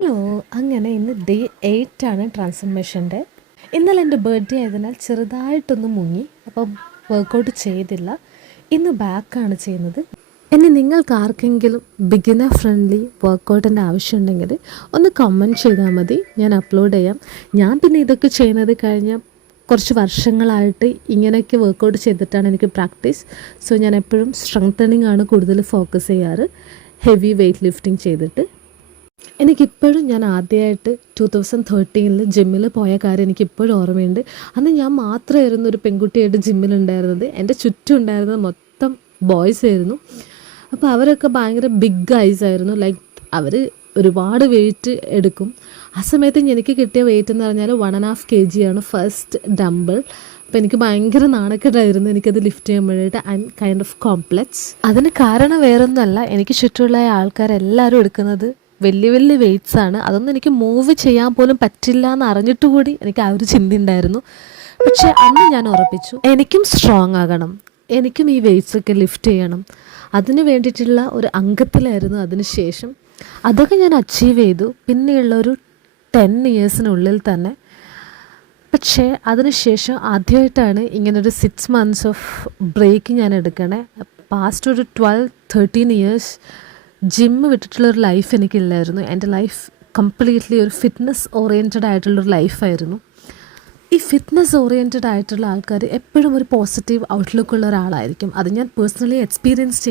Hello അങ്ങനെ ഇന്ന് day eight ആണ് ട്രാൻസ്ഫർമേഷന്റെ ഇന്നലെ എന്റെ ബർത്ത്ഡേ ആയതിനാൽ ചെറുതായിട്ടൊന്ന് മുങ്ങി അപ്പോൾ വർക്കൗട്ട് ചെയ്തില്ല. ഇന്ന് ബാക്കാണ് ചെയ്യുന്നത്. ഇനി നിങ്ങൾക്ക് ആർക്കെങ്കിലും ബിഗിനർ ഫ്രണ്ട്ലി വർക്കൗട്ടിന്റെ ആവശ്യമുണ്ടെങ്കിൽ ഒന്ന് കമന്റ് ചെയ്താൽ മതി ഞാൻ അപ്ലോഡ് ചെയ്യാം. ഞാൻ പിന്നെ ഇതൊക്കെ ചെയ്യുന്നത് കഴിഞ്ഞ കുറച്ച് വർഷങ്ങളായിട്ട് ഇങ്ങനെയൊക്കെ വർക്കൗട്ട് ചെയ്തിട്ടാണ് എനിക്ക് പ്രാക്ടീസ് സോ ഞാൻ എപ്പോഴും സ്ട്രെങ്തനിങ് ആണ് കൂടുതൽ ഫോക്കസ് ചെയ്യാറ്. ഹെവി വെയ്റ്റ് ലിഫ്റ്റിംഗ് ചെയ്തിട്ട്. എനിക്കിപ്പോഴും ഞാൻ ആദ്യമായിട്ട് ടു തൗസൻഡ് തേർട്ടീനിൽ ജിമ്മിൽ പോയ കാര്യം എനിക്കിപ്പോഴും ഓർമ്മയുണ്ട്. അന്ന് ഞാൻ മാത്രമായിരുന്നു ഒരു പെൺകുട്ടിയായിട്ട് ജിമ്മിലുണ്ടായിരുന്നത് എന്റെ ചുറ്റും ഉണ്ടായിരുന്നത് മൊത്തം ബോയ്സ് ആയിരുന്നു. അപ്പോൾ അവരൊക്കെ ഭയങ്കര ബിഗ് ഐസ് ആയിരുന്നു. ലൈക്ക് അവർ ഒരുപാട് വെയിറ്റ് എടുക്കും. ആ സമയത്ത് എനിക്ക് കിട്ടിയ വെയിറ്റ് എന്ന് പറഞ്ഞാൽ one and half K G ആണ് ഫസ്റ്റ് ഡംബിൾ അപ്പോൾ എനിക്ക് ഭയങ്കര നാണക്കേടായിരുന്നു എനിക്കത് ലിഫ്റ്റ് ചെയ്യുമ്പോഴായിട്ട് ഐ കൈൻഡ് ഓഫ് കോംപ്ലക്സ് അതിന് കാരണം വേറൊന്നുമല്ല. എനിക്ക് ചുറ്റുമുള്ള ആൾക്കാരെല്ലാവരും എടുക്കുന്നത് വലിയ വലിയ വെയ്റ്റ്സ് ആണ്. അതൊന്നും എനിക്ക് മൂവ് ചെയ്യാൻ പോലും പറ്റില്ല എന്ന് അറിഞ്ഞിട്ട് കൂടി എനിക്ക് ആ ഒരു ചിന്ത ഉണ്ടായിരുന്നു. പക്ഷേ അന്ന് ഞാൻ ഉറപ്പിച്ചു എനിക്കും സ്ട്രോങ് ആകണം. എനിക്കും ഈ വെയിറ്റ്സ് ഒക്കെ ലിഫ്റ്റ് ചെയ്യണം. അതിന് വേണ്ടിയിട്ടുള്ള ഒരു അംഗത്തിലായിരുന്നു അതിന് ശേഷം. അതൊക്കെ ഞാൻ അച്ചീവ് ചെയ്തു. പിന്നെയുള്ള ഒരു ടെൻ ഇയേഴ്സിനുള്ളിൽ തന്നെ. പക്ഷേ അതിനുശേഷം ആദ്യമായിട്ടാണ് ഇങ്ങനൊരു സിക്സ് മന്ത്സ് ഓഫ് ബ്രേക്ക് ഞാൻ എടുക്കണേ. പാസ്റ്റ് ഒരു ട്വൽവ് തേർട്ടീൻ ഇയേഴ്സ് ജിമ്മ് വിട്ടിട്ടുള്ളൊരു ലൈഫ് എനിക്കില്ലായിരുന്നു. എന്റെ ലൈഫ് കംപ്ലീറ്റ്ലി ഒരു ഫിറ്റ്നസ് ഓറിയന്റഡ് ആയിട്ടുള്ളൊരു ലൈഫായിരുന്നു ഈ ഫിറ്റ്നസ് ഓറിയന്റഡ് ആയിട്ടുള്ള ആൾക്കാർ എപ്പോഴും ഒരു പോസിറ്റീവ് ഔട്ട്ലുക്ക് ഉള്ള ഒരാളായിരിക്കും. അത് ഞാൻ പേഴ്സണലി എക്സ്പീരിയൻസ്